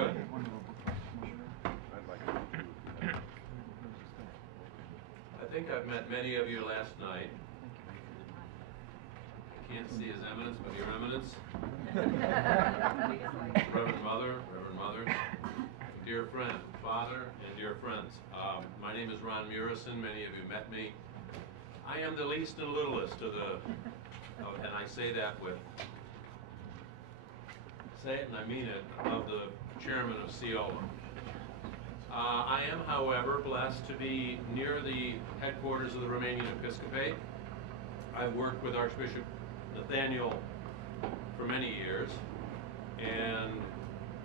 Good. I think I've met many of you last night. I can't see His Eminence, but Your Eminence. Reverend Mother, dear friend, Father, and dear friends. My name is Ron Muresan. Many of you met me. I am the least and littlest of the, and I say that with, say it and I mean it, of the chairman of CEOYLA. I am, however, blessed to be near the headquarters of the Romanian Episcopate. I've worked with Archbishop Nathaniel for many years, and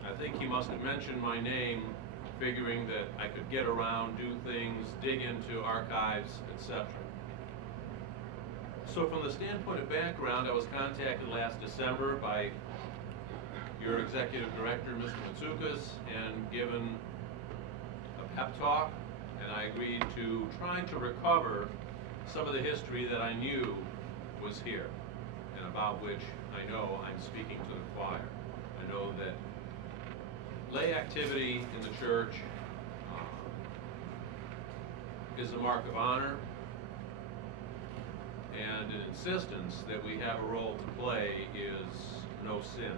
I think he must have mentioned my name, figuring that I could get around, do things, dig into archives, etc. So from the standpoint of background, I was contacted last December by your executive director, Mr. Matsoukas, and given a pep talk, and I agreed to trying to recover some of the history that I knew was here, and about which I know I'm speaking to the choir. I know that lay activity in the church is a mark of honor and an insistence that we have a role to play is no sin.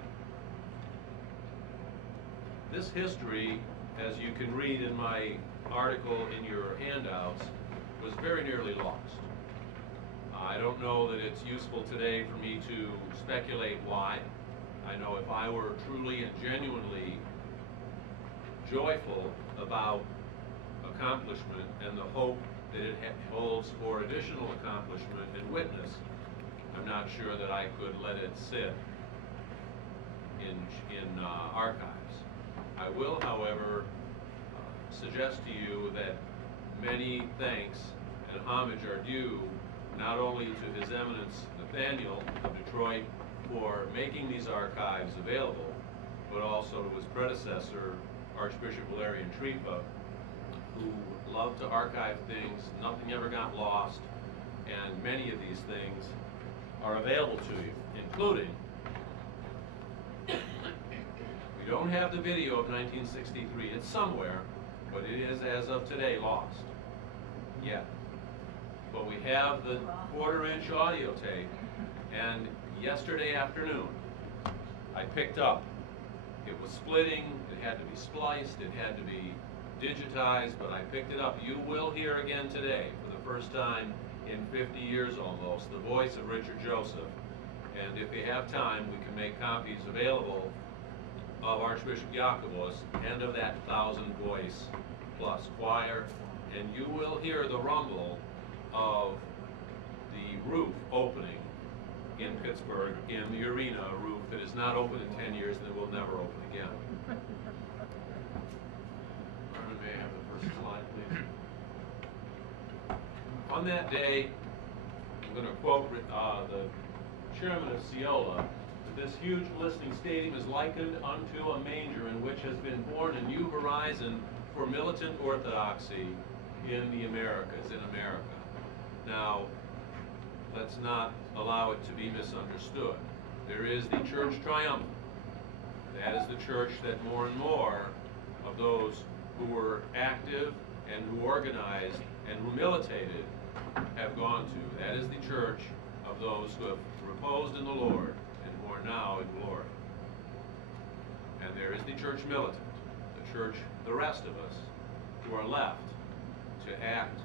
This history, as you can read in my article in your handouts, was very nearly lost. I don't know that it's useful today for me to speculate why. I know if I were truly and genuinely joyful about accomplishment and the hope that it holds for additional accomplishment and witness, I'm not sure that I could let it sit in archives. I will, however, suggest to you that many thanks and homage are due not only to His Eminence Nathaniel of Detroit for making these archives available, but also to his predecessor, Archbishop Valerian Trifa, who loved to archive things. Nothing ever got lost, and many of these things are available to you, including, we don't have the video of 1963. It's somewhere, but it is, as of today, lost. Yeah. But we have the quarter-inch audio tape, and yesterday afternoon, I picked up. It was splitting, it had to be spliced, it had to be digitized, but I picked it up. You will hear again today, for the first time in 50 years almost, the voice of Richard Joseph. And if we have time, we can make copies available of Archbishop Jacobus and of that 1,000-voice plus choir, and you will hear the rumble of the roof opening in Pittsburgh, in the arena, a roof that is not open in 10 years and that will never open again. Carmen, may I have the first slide, please? On that day, I'm going to quote the chairman of CEOYLA, that this huge listening stadium is likened unto a manger in which has been born a new horizon for militant orthodoxy in the Americas, in America. Now, let's not allow it to be misunderstood. There is the church triumphant. That is the church that more and more of those who were active and who organized and who militated have gone to. That is the church of those who have reposed in the Lord and who are now in glory. And there is the church militant, the church, the rest of us, who are left to act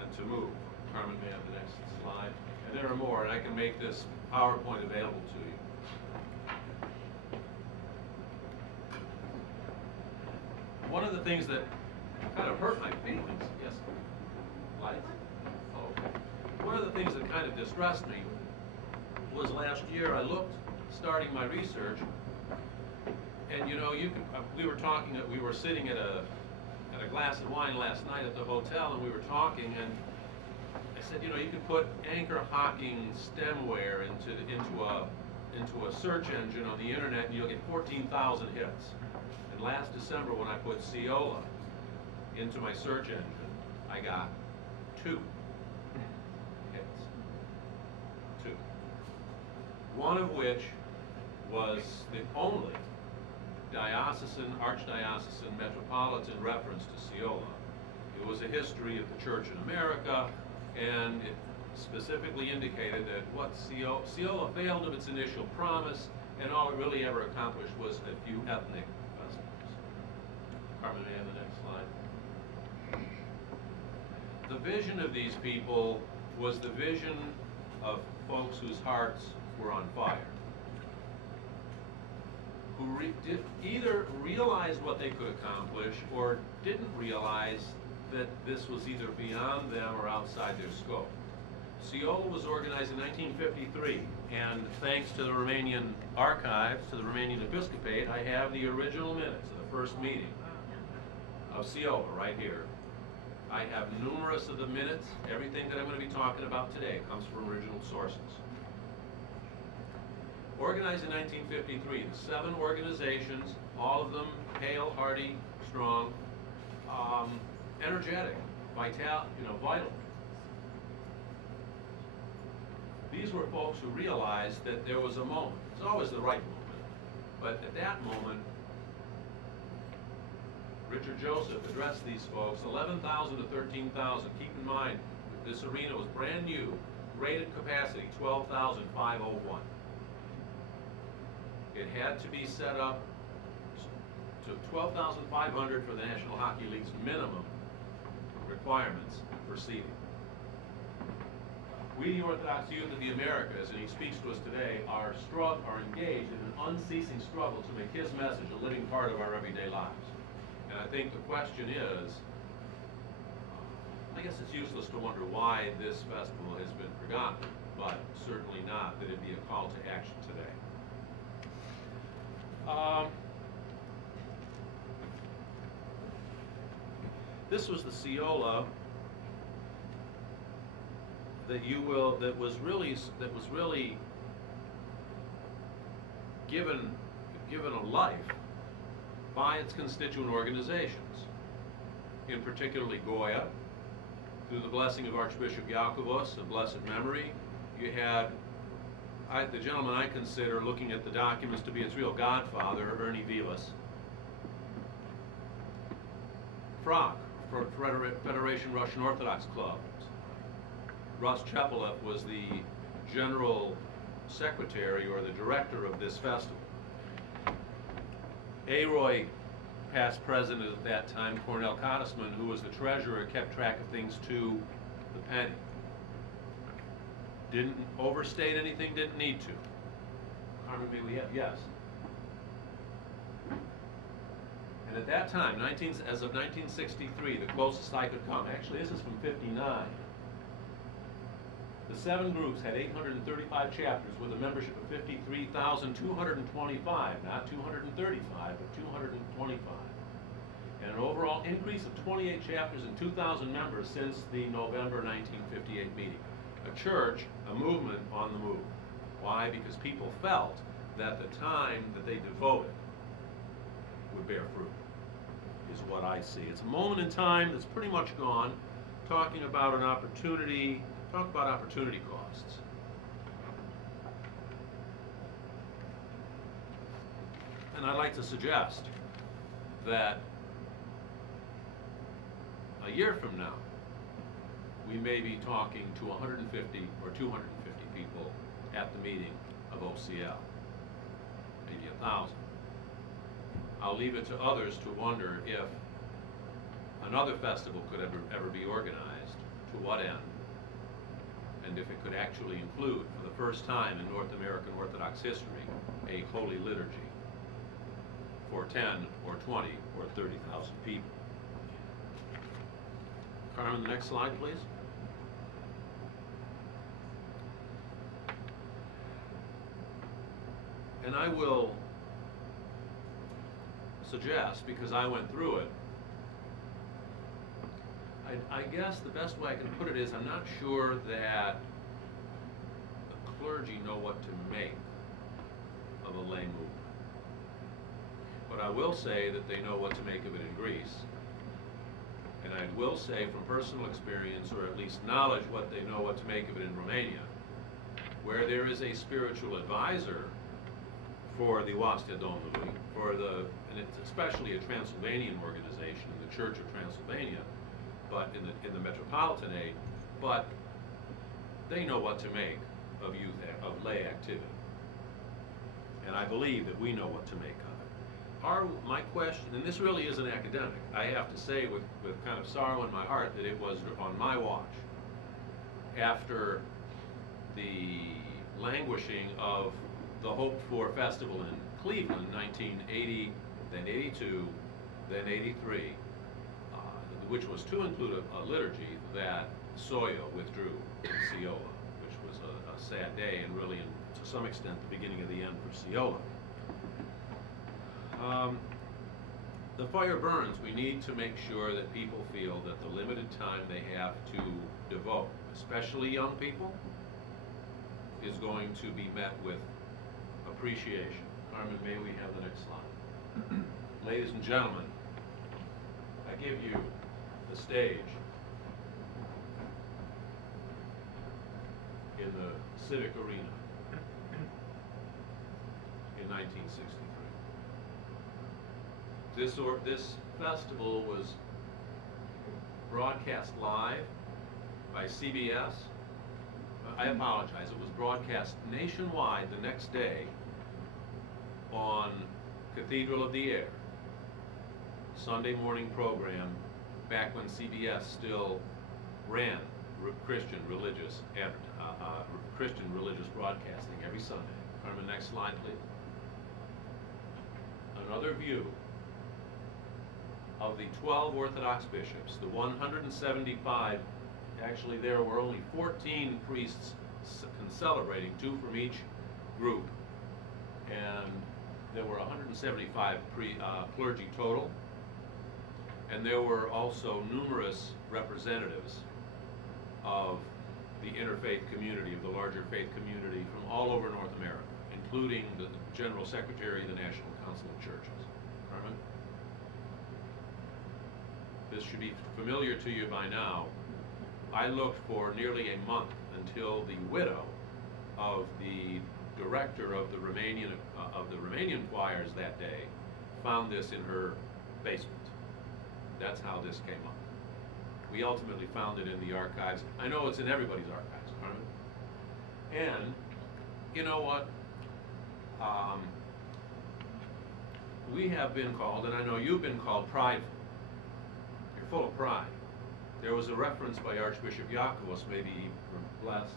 and to move. Carmen, may I have the next slide? And there are more, and I can make this PowerPoint available to you. One of the things that kind of hurt my feelings, yes, lights? Oh, okay. One of the things that kind of distressed me was last year I looked, starting my research, and you know, we were sitting at a glass of wine last night at the hotel, and we were talking, and I said, you know, you could put anchor hocking stemware into a search engine on the internet, and you'll get 14,000 hits. And last December, when I put CEOYLA into my search engine, I got 2 hits. 2. One of which was the only archdiocesan, metropolitan reference to CEOYLA. It was a history of the church in America, and it specifically indicated that what CEOYLA failed of its initial promise, and all it really ever accomplished was a few ethnic festivals. Carmen, may I have the next slide? The vision of these people was the vision of folks whose hearts were on fire, who either realized what they could accomplish or didn't realize that this was either beyond them or outside their scope. CEOYLA was organized in 1953, and thanks to the Romanian archives, to the Romanian Episcopate, I have the original minutes of the first meeting of CEOYLA right here. I have numerous of the minutes. Everything that I'm going to be talking about today comes from original sources. Organized in 1953, the 7 organizations, all of them pale, hardy, strong, energetic, vital. These were folks who realized that there was a moment. It's always the right moment. But at that moment, Richard Joseph addressed these folks, 11,000 to 13,000. Keep in mind, this arena was brand new, rated capacity 12,501. It had to be set up to 12,500 for the National Hockey League's minimum requirements for seating. We, the Orthodox youth of the Americas, and he speaks to us today, are engaged in an unceasing struggle to make his message a living part of our everyday lives. And I think the question is, I guess it's useless to wonder why this festival has been forgotten, but certainly not that it be a call to action today. This was the CEOYLA that was really given a life by its constituent organizations, in particularly Goya, through the blessing of Archbishop Yakovos of blessed memory. You had the gentleman I consider, looking at the documents, to be its real godfather, Ernie Vivas. Frock, for Federation Russian Orthodox Club. Russ Chepelev was the general secretary or the director of this festival. Aroy, past president at that time, Cornel Cottisman, who was the treasurer, kept track of things to the penny. Didn't overstate anything, didn't need to. Carmen, may we have? Yes. And at that time, as of 1963, the closest I could come, actually this is from 59, the 7 groups had 835 chapters with a membership of 53,225, not 235, but 225. And an overall increase of 28 chapters and 2,000 members since the November 1958 meeting. A church, a movement on the move. Why? Because people felt that the time that they devoted would bear fruit, is what I see. It's a moment in time that's pretty much gone, talking about an opportunity, talk about opportunity costs. And I'd like to suggest that a year from now, we may be talking to 150 or 250 people at the meeting of OCL, maybe 1,000. I'll leave it to others to wonder if another festival could ever be organized, to what end, and if it could actually include, for the first time in North American Orthodox history, a holy liturgy for 10 or 20 or 30,000 people. Carmen, the next slide, please. And I will suggest, because I went through it, I guess the best way I can put it is I'm not sure that the clergy know what to make of a lay movement. But I will say that they know what to make of it in Greece. And I will say from personal experience, or at least knowledge, what they know what to make of it in Romania, where there is a spiritual advisor for the Oastea Domnului, and it's especially a Transylvanian organization in the Church of Transylvania, but in the metropolitan age, but they know what to make of of lay activity. And I believe that we know what to make of it. My question, and this really isn't academic, I have to say with kind of sorrow in my heart that it was on my watch, after the languishing of the hoped-for festival in Cleveland, 1980, then 82, then 83, which was to include a liturgy, that CEOYLA withdrew from CEOYLA, which was a sad day and really, to some extent, the beginning of the end for CEOYLA. The fire burns. We need to make sure that people feel that the limited time they have to devote, especially young people, is going to be met with appreciation. Carmen, may we have the next slide? Ladies and gentlemen, I give you the stage in the civic arena in 1963. This festival was broadcast live by CBS. I apologize, it was broadcast nationwide the next day on Cathedral of the Air, Sunday morning program, back when CBS still ran Christian religious broadcasting every Sunday. Carmen, next slide, please. Another view of the 12 Orthodox bishops, the 175, actually there were only 14 priests celebrating, 2 from each group, and there were 175 clergy total, and there were also numerous representatives of the interfaith community, of the larger faith community from all over North America, including the General Secretary of the National Council of Churches. Carmen? This should be familiar to you by now. I looked for nearly a month until the widow of the director of the Romanian choirs that day found this in her basement. That's how this came up. We ultimately found it in the archives. I know it's in everybody's archives, Carmen. And you know what? We have been called, and I know you've been called, prideful. You're full of pride. There was a reference by Archbishop Yakovos, maybe you're blessed,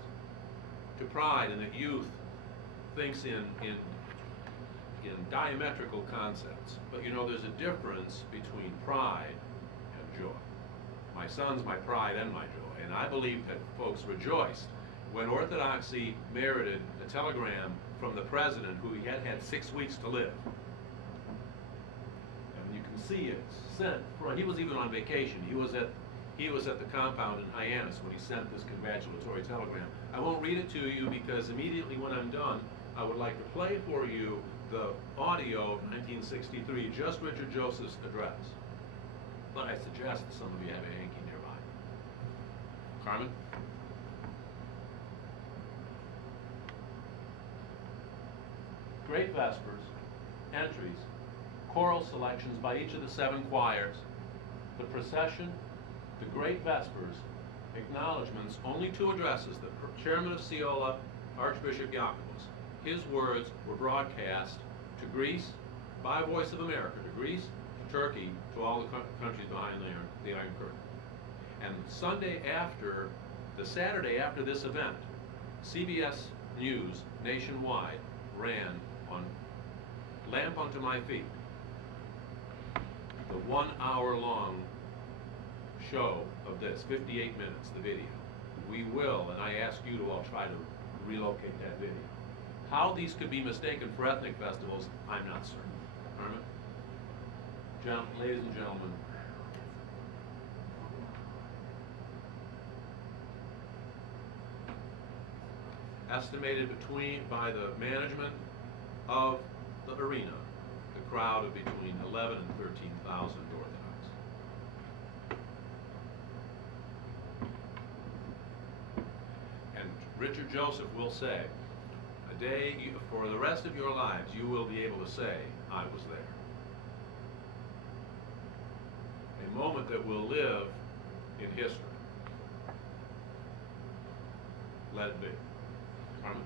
to pride, and that youth thinks in diametrical concepts. But you know, there's a difference between pride and joy. My son's my pride and my joy, and I believe that folks rejoiced when Orthodoxy merited a telegram from the president, who he had 6 weeks to live. And you can see it sent. He was even on vacation. He was at the compound in Hyannis when he sent this congratulatory telegram. I won't read it to you because immediately when I'm done, I would like to play for you the audio of 1963, just Richard Joseph's address. But I suggest that some of you have a hanky nearby. Carmen? Great Vespers, entries, choral selections by each of the 7 choirs, the procession, the Great Vespers, acknowledgments, only 2 addresses, the chairman of CEOYLA, Archbishop Yakovos. His words were broadcast to Greece by Voice of America, to Greece, to Turkey, to all the countries behind the Iron Curtain. And the Saturday after this event, CBS News nationwide ran on Lamp Unto My Feet, the 1-hour-long show of this, 58 minutes, the video. We will, and I ask you to all try to relocate that video. How these could be mistaken for ethnic festivals, I'm not certain. Carmen? Ladies and gentlemen, estimated by the management of the arena, the crowd of between 11 and 13,000 Orthodox. And Richard Joseph will say, today, for the rest of your lives, you will be able to say, I was there. A moment that will live in history. Let it be. Carmen?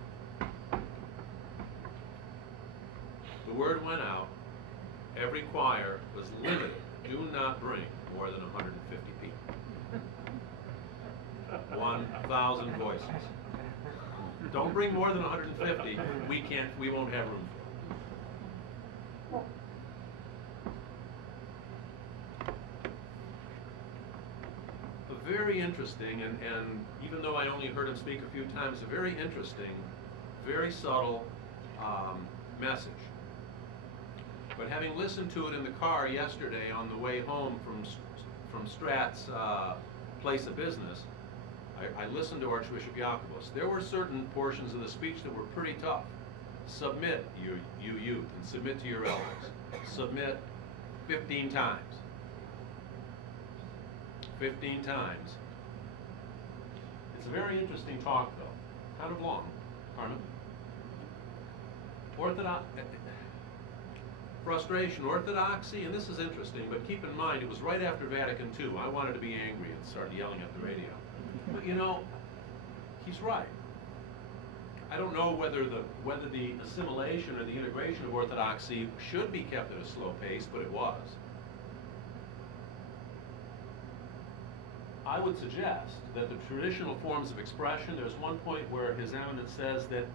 The word went out. Every choir was limited. Do not bring more than 150 people. 1,000 voices. Don't bring more than 150. We won't have room for it. A very interesting, and even though I only heard him speak a few times, a very interesting, very subtle message. But having listened to it in the car yesterday on the way home from Strat's place of business, I listened to Archbishop Jacobus. There were certain portions of the speech that were pretty tough. Submit, you youth, and submit to your elders. Submit 15 times. 15 times. It's a very interesting talk, though. Kind of long. Carmen? Frustration, orthodoxy, and this is interesting, but keep in mind, it was right after Vatican II. I wanted to be angry and started yelling at the radio. But you know, he's right. I don't know whether the assimilation or the integration of orthodoxy should be kept at a slow pace, but it was. I would suggest that the traditional forms of expression, there's one point where His Eminence says that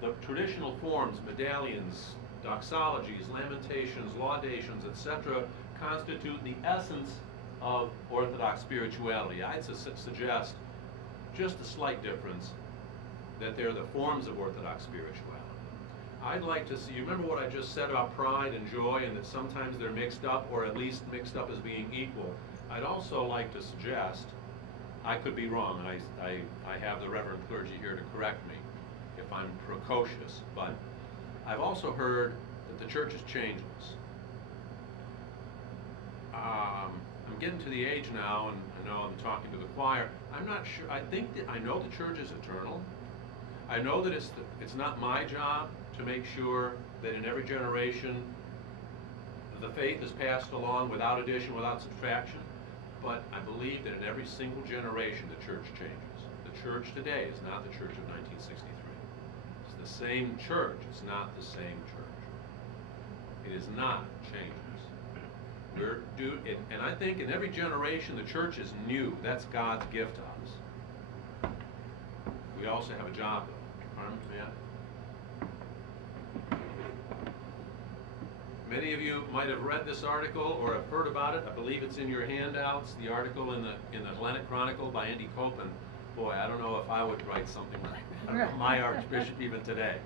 the traditional forms, medallions, doxologies, lamentations, laudations, etc., constitute the essence of Orthodox spirituality. I'd suggest just a slight difference, that they're the forms of Orthodox spirituality. I'd like to see, you remember what I just said about pride and joy, and that sometimes they're mixed up, or at least mixed up as being equal. I'd also like to suggest, I could be wrong, and I have the Reverend clergy here to correct me if I'm precocious, but I've also heard that the church is changeless. I'm getting to the age now, and I know I'm talking to the choir. I'm not sure. I think that I know the church is eternal. I know that it's not my job to make sure that in every generation the faith is passed along without addition, without subtraction. But I believe that in every single generation the church changes. The church today is not the church of 1963. It's the same church. It's not the same church. It is not changeless. And I think in every generation the church is new. That's God's gift to us. We also have a job, though. Carmen, yeah? Many of you might have read this article or have heard about it. I believe it's in your handouts, the article in the Atlantic Chronicle by Andy Copeland. Boy, I don't know if I would write something like that about my Archbishop even today.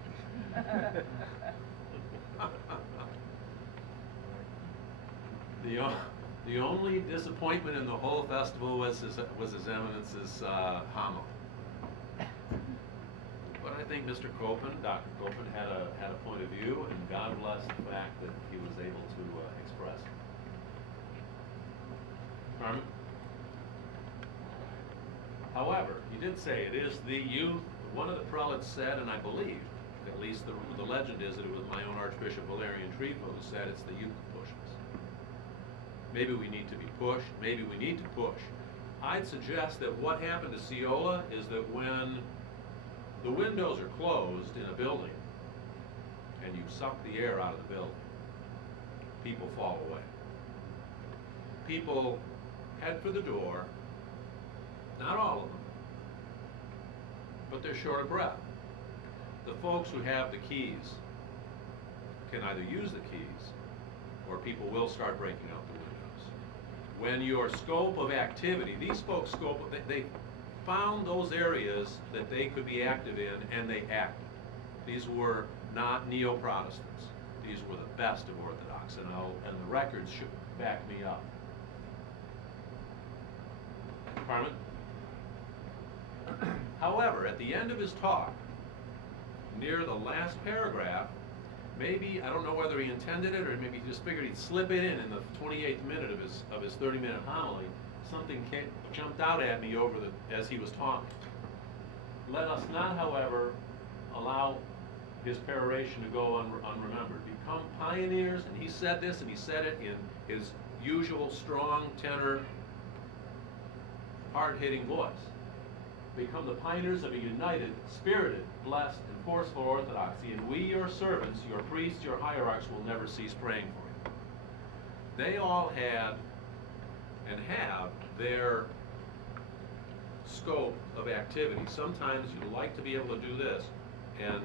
The only disappointment in the whole festival was His Eminence's homily. But I think Mr. Copeland, Dr. Copeland, had a point of view, and God bless the fact that he was able to express it. Carmen? However, he did say it is the youth. One of the prelates said, and I believe, at least the legend is that it was my own Archbishop Valerian Trifo who said it's the youth that pushes. Maybe we need to be pushed. Maybe we need to push. I'd suggest that what happened to CEOYLA is that when the windows are closed in a building and you suck the air out of the building, people fall away. People head for the door, not all of them, but they're short of breath. The folks who have the keys can either use the keys or people will start breaking out the windows. When your scope of activity, these folks' they found those areas that they could be active in, and they acted. These were not neo-Protestants. These were the best of Orthodox, and the records should back me up. Carmen? However, at the end of his talk, near the last paragraph, maybe, I don't know whether he intended it or maybe he just figured he'd slip it in the 28th minute of his 30-minute homily, something jumped out at me as he was talking. Let us not, however, allow his peroration to go unremembered. Become pioneers, and he said this, and he said it in his usual strong tenor, hard-hitting voice. Become the pioneers of a united, spirited, blessed, and forceful orthodoxy, and we, your servants, your priests, your hierarchs, will never cease praying for you. They all had and have their scope of activity. Sometimes you like to be able to do this, and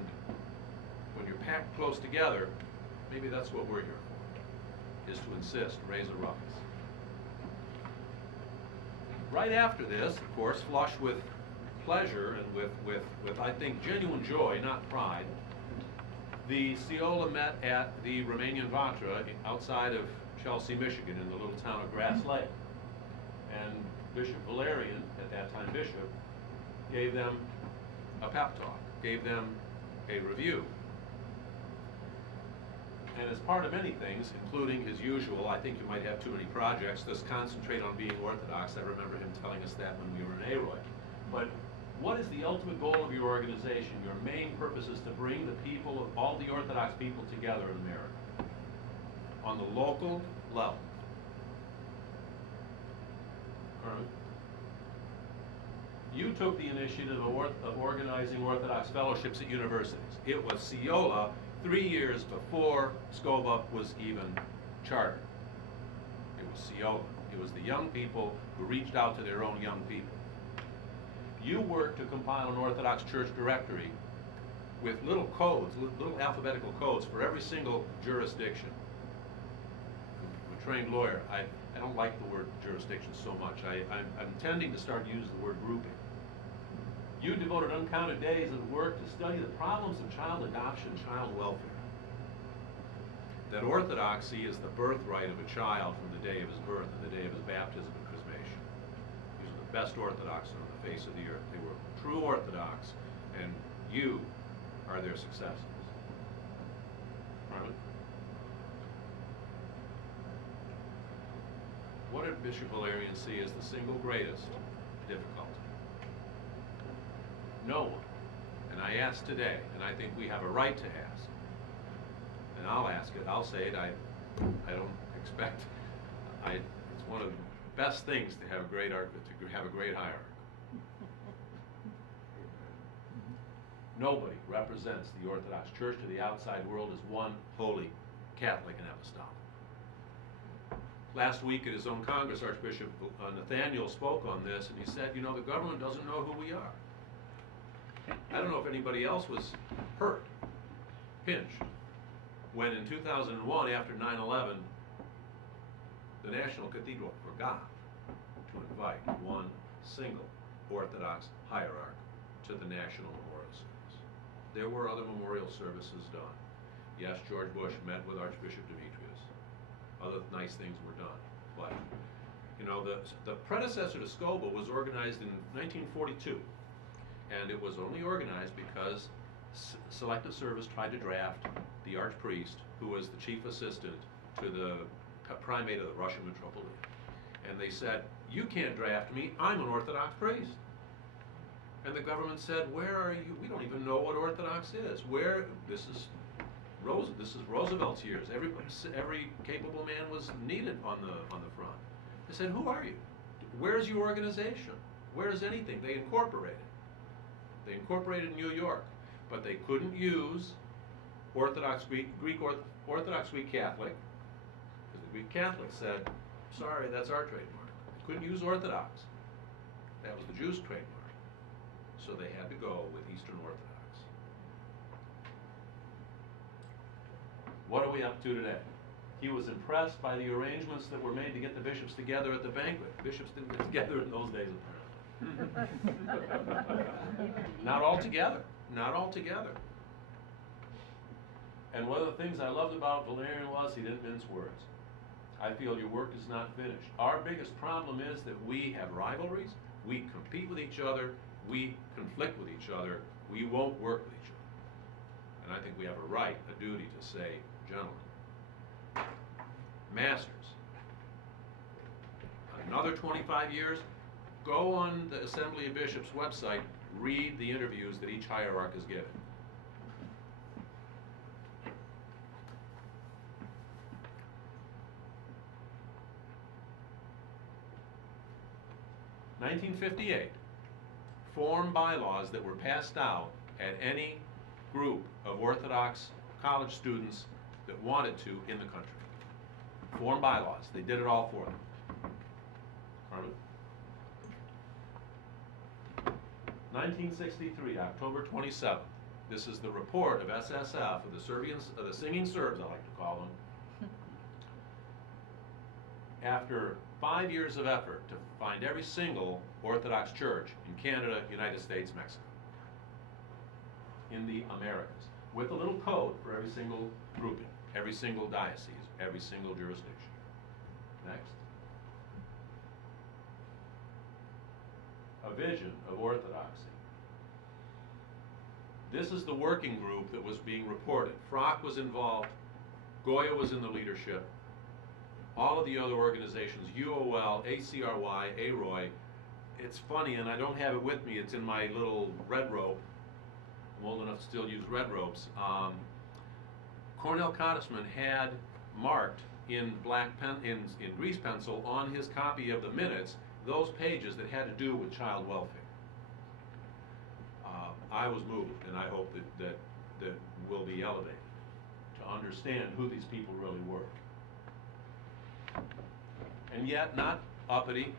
when you're packed close together, maybe that's what we're here for, is to insist, raise a ruckus. Right after this, of course, flush with pleasure and with I think, genuine joy, not pride, the CEOYLA met at the Romanian Vatra outside of Chelsea, Michigan, in the little town of Grass Lake. And Bishop Valerian, at that time bishop, gave them a pep talk, gave them a review. And as part of many things, including his usual, I think you might have too many projects, let's concentrate on being Orthodox. I remember him telling us that when we were in Aroy. But what is the ultimate goal of your organization? Your main purpose is to bring the people, all the Orthodox people together in America on the local level. All right. You took the initiative of organizing Orthodox fellowships at universities. It was CEOYLA 3 years before SCOBA was even chartered. It was CEOYLA. It was the young people who reached out to their own young people. You worked to compile an Orthodox Church directory with little codes, little alphabetical codes for every single jurisdiction. I'm a trained lawyer. I don't like the word jurisdiction so much. I'm tending to start to use the word grouping. You devoted uncounted days of work to study the problems of child adoption, child welfare. That orthodoxy is the birthright of a child from the day of his birth and the day of his baptism and chrismation. These are the best Orthodox on the face of the earth. They were true Orthodox, and you are their successors. Right? What did Bishop Valerian see as the single greatest difficulty? No one. And I ask today, and I think we have a right to ask, and I'll ask it, I'll say it, I don't expect, it's one of the best things to have a great hierarchy. Nobody represents the Orthodox Church to the outside world as one holy Catholic and Apostolic. Last week at his own Congress, Archbishop Nathaniel spoke on this, and he said, you know, the government doesn't know who we are. I don't know if anybody else was hurt, pinched, when in 2001, after 9/11, the National Cathedral forgot to invite one single Orthodox hierarch to the National Memorial Service. There were other memorial services done. Yes, George Bush met with Archbishop Demetrius. Other nice things were done. But, you know, the predecessor to SCOBA was organized in 1942. And it was only organized because Selective Service tried to draft the archpriest, who was the chief assistant to the primate of the Russian Metropolitan. And they said, you can't draft me, I'm an Orthodox priest. And the government said, where are you? We don't even know what Orthodox is. This is Roosevelt's years. Every capable man was needed on the front. They said, who are you? Where's your organization? Where's anything? They incorporated. They incorporated in New York, but they couldn't use Orthodox Greek Orthodox Greek Catholic, because the Greek Catholic said, sorry, that's our trademark. They couldn't use Orthodox. That was the Jews' trademark. So they had to go with Eastern Orthodox. What are we up to today? He was impressed by the arrangements that were made to get the bishops together at the banquet. Bishops didn't get together in those days, apparently. Not all together. Not all together. And one of the things I loved about Valerian was he didn't mince words. I feel your work is not finished. Our biggest problem is that we have rivalries, we compete with each other, we conflict with each other, we won't work with each other. And I think we have a right, a duty to say, gentlemen, masters, another 25 years, go on the Assembly of Bishops website, read the interviews that each hierarch is given. 1958, form bylaws that were passed out at any group of Orthodox college students that wanted to in the country. Form bylaws. They did it all for them. Carmen? 1963, October 27th. This is the report of SSF, of the Serbians, of the Singing Serbs, I like to call them. After 5 years of effort to find every single Orthodox church in Canada, United States, Mexico, in the Americas, with a little code for every single grouping, every single diocese, every single jurisdiction. Next. A vision of orthodoxy. This is the working group that was being reported. Frock was involved, Goya was in the leadership, all of the other organizations, UOL, ACRY, AROY. It's funny, and I don't have it with me, it's in my little red rope. I'm old enough to still use red ropes. Cornell Cottisman had marked in in grease pencil on his copy of the minutes those pages that had to do with child welfare. I was moved, and I hope that we'll be elevated to understand who these people really were. And yet, not uppity,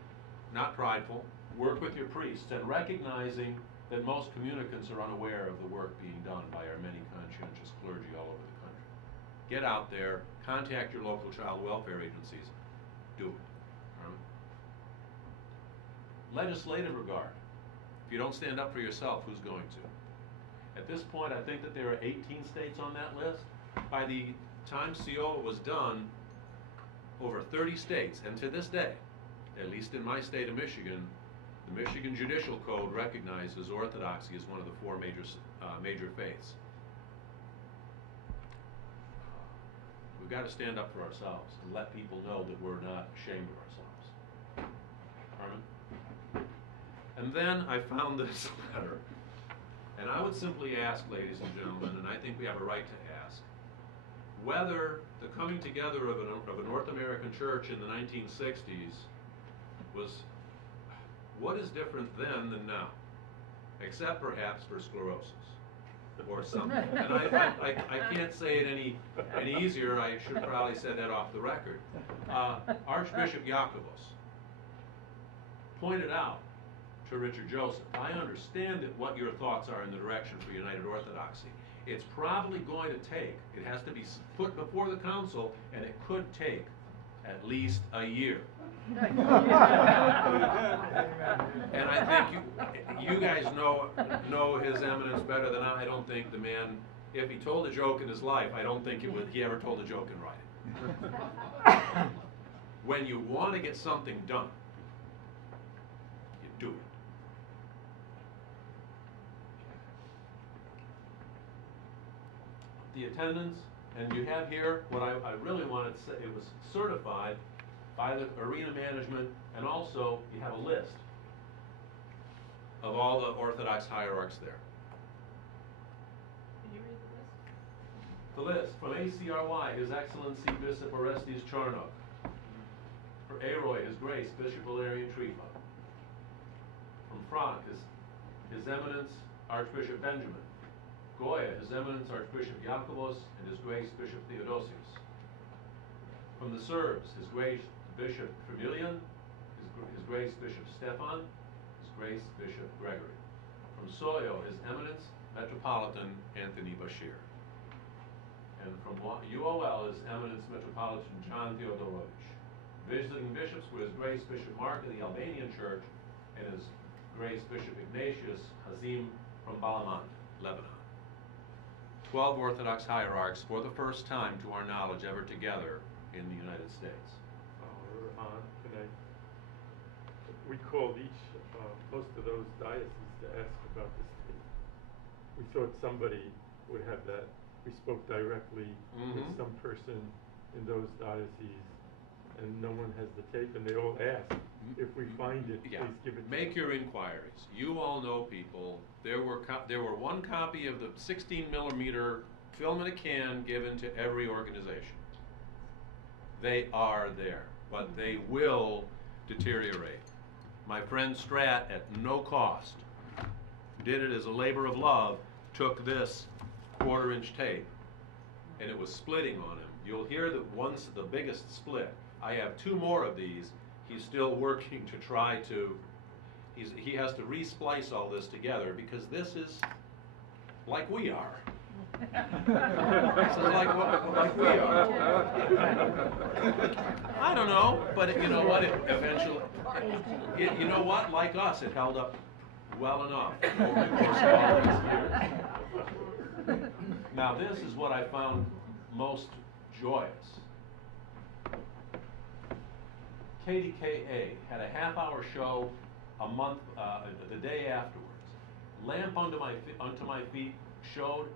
not prideful, work with your priests, and recognizing that most communicants are unaware of the work being done by our many conscientious clergy all over the country. Get out there, contact your local child welfare agencies, do it. Legislative regard. If you don't stand up for yourself, who's going to? At this point, I think that there are 18 states on that list. By the time CEOYLA was done, over 30 states, and to this day, at least in my state of Michigan, the Michigan Judicial Code recognizes Orthodoxy as one of the four major faiths. We've got to stand up for ourselves and let people know that we're not ashamed of ourselves. Carmen? And then I found this letter, and I would simply ask, ladies and gentlemen, and I think we have a right to ask, whether the coming together of a North American church in the 1960s was, what is different then than now? Except perhaps for sclerosis or something. And I can't say it any easier. I should probably say that off the record. Archbishop Jacobus pointed out to Richard Joseph, I understand that what your thoughts are in the direction for United Orthodoxy. It's probably going to take, it has to be put before the council, and it could take at least a year. And I think you guys know His Eminence better than I don't think the man, if he told a joke in his life, I don't think he ever told a joke in writing. When you want to get something done, you do it. The attendance, and you have here what I really wanted to say, it was certified by the arena management, and also you have a list of all the Orthodox hierarchs there. Can you read the list? The list, from ACRY, His Excellency Bishop Orestes Charnock. For AROY, His Grace Bishop Valerian Trifa. From Frank, His Eminence Archbishop Benjamin. Goya, His Eminence Archbishop Jacobos, and His Grace Bishop Theodosius. From the Serbs, His Grace Bishop Tremilian, His Grace Bishop Stefan, His Grace Bishop Gregory. From Soyo, His Eminence Metropolitan Anthony Bashir. And from UOL, His Eminence Metropolitan John Theodorovich. Visiting bishops were His Grace Bishop Mark of the Albanian Church, and His Grace Bishop Ignatius Hazim from Balamand, Lebanon. 12 Orthodox hierarchs for the first time, to our knowledge, ever together in the United States. We called most of those dioceses to ask about this tape. We thought somebody would have that. We spoke directly with some person in those dioceses, and no one has the tape, and they all ask, if we find it, please give it to Make us. your inquiries. You all know people. There were one copy of the 16mm film in a can given to every organization. They are there, but they will deteriorate. my friend Strat, at no cost, did it as a labor of love, took this 1/4-inch tape, and it was splitting on him. You'll hear that once the biggest split. I have 2 more of these. He's still working to try to, he has to re-splice all this together, because this is like we are. This is like we are. I don't know, but you know what? It eventually, you know what? Like us, it held up well enough over the course of all these years. Now, this is what I found most joyous. KDKA had a half-hour show a month, the day afterwards. Lamp Unto My Feet showed.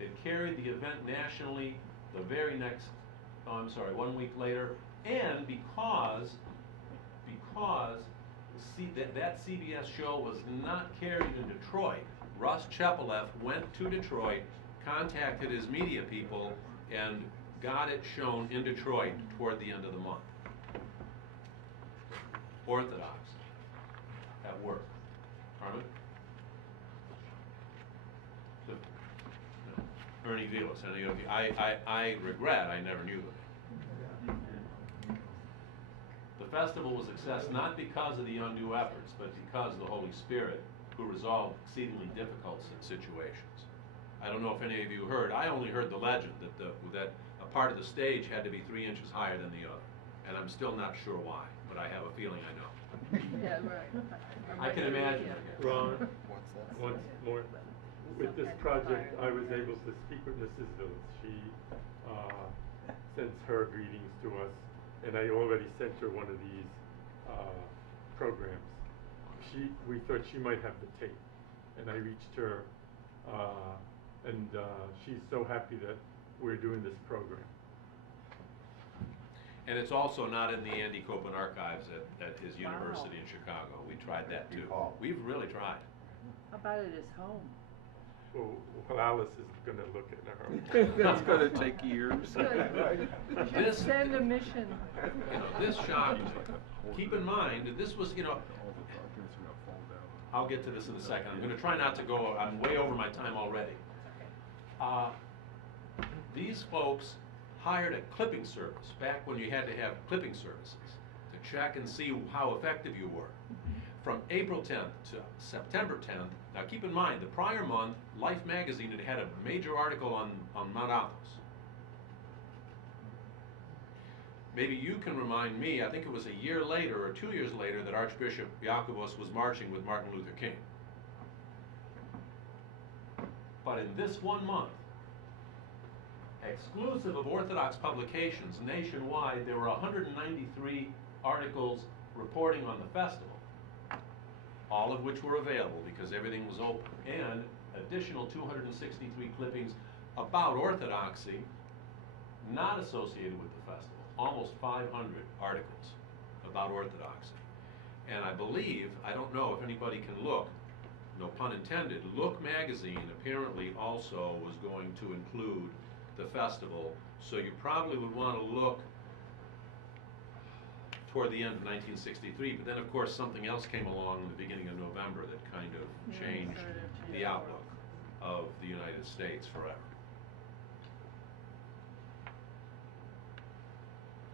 It carried the event nationally the very next, 1 week later, and because that CBS show was not carried in Detroit, Russ Chepelev went to Detroit, contacted his media people, and got it shown in Detroit toward the end of the month. Orthodox at work. Carmen? Ernie Vilas, I regret I never knew them. The festival was a success not because of the undue efforts, but because of the Holy Spirit, who resolved exceedingly difficult situations. I don't know if any of you heard. I only heard the legend that a part of the stage had to be 3 inches higher than the other, and I'm still not sure why, but I have a feeling I know. Yeah, right. I can imagine. I guess. Ron, once more. With this project, I was able to speak with Mrs. Vilas. She sends her greetings to us, and I already sent her one of these programs. We thought she might have the tape, and I reached her, and she's so happy that we're doing this program. And it's also not in the Andy Copen archives at his university in Chicago. We tried that too. We've really tried. How about it is home? Well, Alice is going to look at her. That's going to take years. This, Send a mission. This shocked me. Keep in mind that this was, I'll get to this in a second. I'm going to try not to go, I'm way over my time already. These folks hired a clipping service back when you had to have clipping services to check and see how effective you were. From April 10th to September 10th, now keep in mind, the prior month, Life magazine had a major article on Mount Athos. Maybe you can remind me, I think it was a year later or 2 years later that Archbishop Jacobus was marching with Martin Luther King. But in this 1 month, exclusive of Orthodox publications nationwide, there were 193 articles reporting on the festival, all of which were available because everything was open, and additional 263 clippings about Orthodoxy not associated with the festival. Almost 500 articles about Orthodoxy. And I believe, I don't know if anybody can look, no pun intended, Look magazine apparently also was going to include the festival, so you probably would want to look toward the end of 1963, but then of course something else came along in the beginning of November that kind of changed the outlook of the United States forever.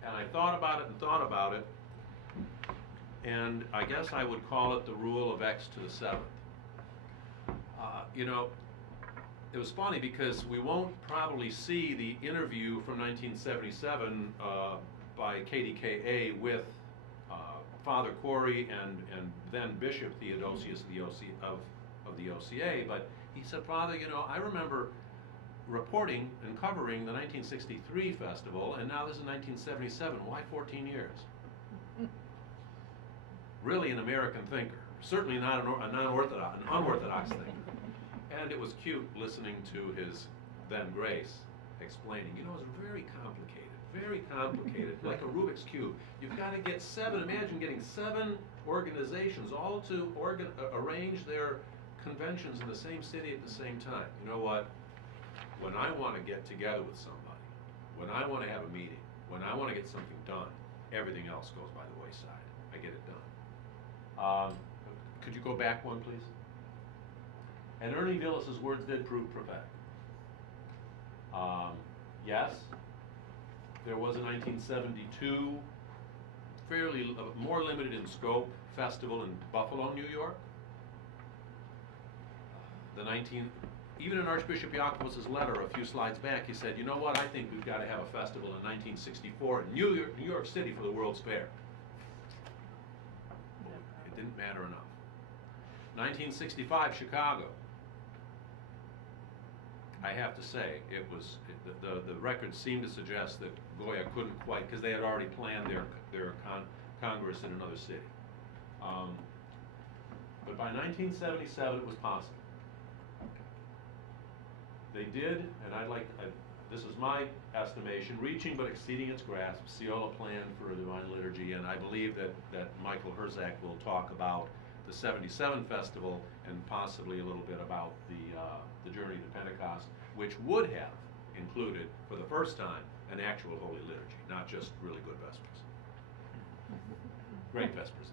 And I thought about it and thought about it, and I guess I would call it the rule of X to the 7th. It was funny because we won't probably see the interview from 1977 by KDKA with Father Corey and then Bishop Theodosius of the OCA, but he said, Father, I remember reporting and covering the 1963 festival, and now this is 1977. Why 14 years? Really an American thinker. Certainly not an unorthodox thinker. And it was cute listening to his then Grace explaining, it was very complicated, like a Rubik's Cube. You've got to get 7, imagine getting 7 organizations all to arrange their conventions in the same city at the same time. You know what? When I want to get together with somebody, when I want to have a meeting, when I want to get something done, everything else goes by the wayside. I get it done. Could you go back one, please? And Ernie Villas's words did prove prophetic. Yes, there was a 1972, fairly more limited in scope, festival in Buffalo, New York. Even in Archbishop Yakovlev's letter a few slides back, he said, you know what, I think we've got to have a festival in 1964 in New York City for the World's Fair. It didn't matter enough. 1965, Chicago. I have to say, the records seem to suggest that Goya couldn't quite, because they had already planned their Congress in another city. But by 1977, it was possible. They did, and this is my estimation, reaching but exceeding its grasp, CEOYLA plan for a divine liturgy, and I believe that Michael Herzak will talk about the 77 festival and possibly a little bit about the journey to Pentecost, which would have included, for the first time, an actual Holy Liturgy, not just really good Vespers. Great Vespers,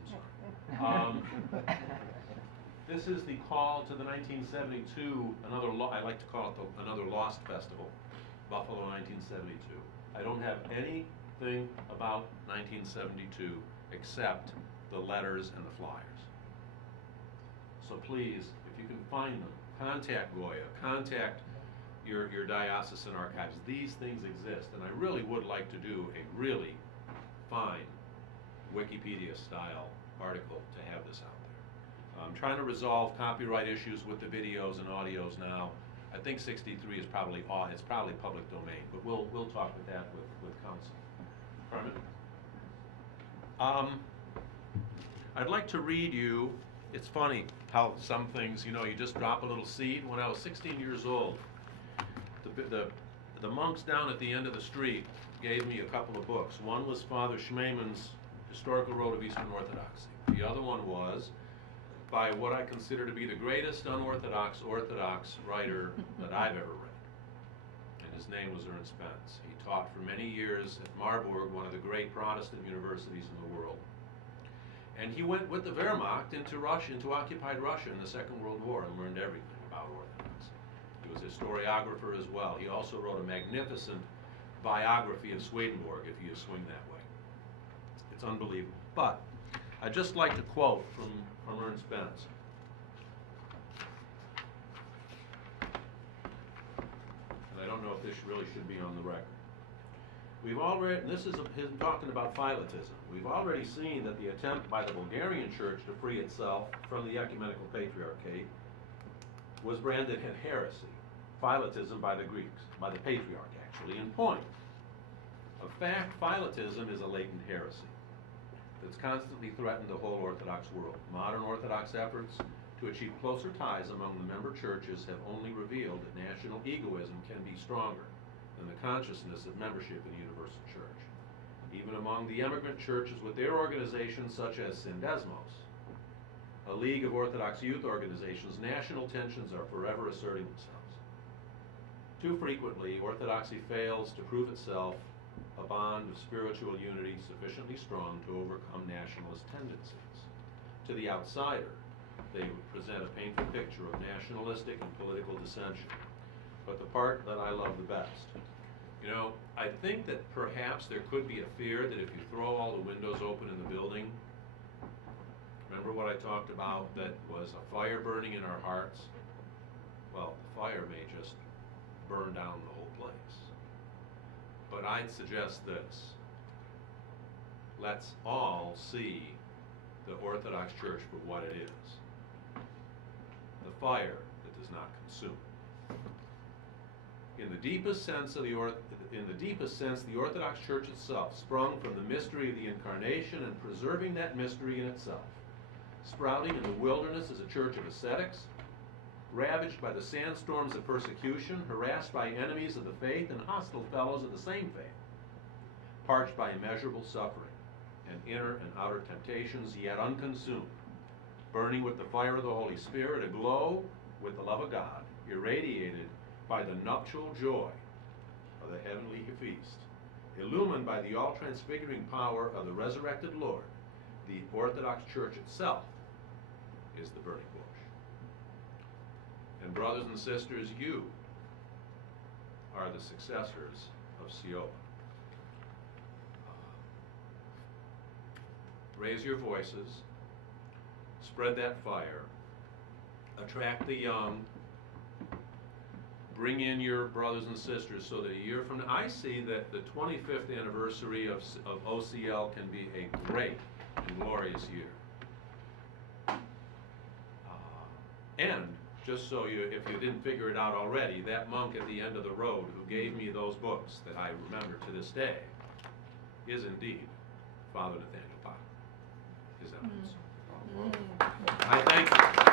I'm sorry. This is the call to the 1972, I like to call it another lost festival, Buffalo 1972. I don't have anything about 1972 except the letters and the flyers. So please, if you can find them, contact Goya, contact your diocesan archives. These things exist, and I really would like to do a really fine Wikipedia-style article to have this out there. I'm trying to resolve copyright issues with the videos and audios now. I think 63 is probably public domain, but we'll talk with that with counsel. Carmen? I'd like to read you. It's funny how some things, you just drop a little seed. When I was 16 years old, the monks down at the end of the street gave me a couple of books. One was Father Schmeemann's Historical Road of Eastern Orthodoxy. The other one was by what I consider to be the greatest unorthodox Orthodox writer that I've ever read. And his name was Ernst Benz. He taught for many years at Marburg, one of the great Protestant universities in the world. And he went with the Wehrmacht into Russia, into occupied Russia in the Second World War, and learned everything about Orthodoxy. He was a historiographer as well. He also wrote a magnificent biography of Swedenborg, if you swing that way. It's unbelievable. But I'd just like to quote from Ernst Benz. And I don't know if this really should be on the record. We've already, and this is him talking about Philotism. We've already seen that the attempt by the Bulgarian Church to free itself from the ecumenical patriarchate was branded a heresy. Philotism by the Greeks, by the patriarch actually, in point. Of fact, Philotism is a latent heresy that's constantly threatened the whole Orthodox world. Modern Orthodox efforts to achieve closer ties among the member churches have only revealed that national egoism can be stronger than the consciousness of membership in the universal church. Even among the emigrant churches with their organizations such as Syndesmos, a league of Orthodox youth organizations, national tensions are forever asserting themselves. Too frequently, Orthodoxy fails to prove itself a bond of spiritual unity sufficiently strong to overcome nationalist tendencies. To the outsider, they present a painful picture of nationalistic and political dissension. But the part that I love the best, I think that perhaps there could be a fear that if you throw all the windows open in the building, remember what I talked about, that was a fire burning in our hearts? Well, the fire may just burn down the whole place. But I'd suggest this. Let's all see the Orthodox Church for what it is. The fire that does not consume. In the deepest sense, the Orthodox Church itself sprung from the mystery of the Incarnation and preserving that mystery in itself. Sprouting in the wilderness as a church of ascetics, ravaged by the sandstorms of persecution, harassed by enemies of the faith and hostile fellows of the same faith, parched by immeasurable suffering and inner and outer temptations, yet unconsumed, burning with the fire of the Holy Spirit, aglow with the love of God, irradiated by the nuptial joy of the heavenly feast, illumined by the all-transfiguring power of the resurrected Lord, the Orthodox Church itself is the burning bush. And brothers and sisters, you are the successors of CEOYLA. Raise your voices, spread that fire, attract the young, bring in your brothers and sisters so that a year from now, I see that the 25th anniversary of OCL can be a great and glorious year. And just so if you didn't figure it out already, that monk at the end of the road who gave me those books that I remember to this day is indeed Father Nathaniel Potter. His evidence. I thank you.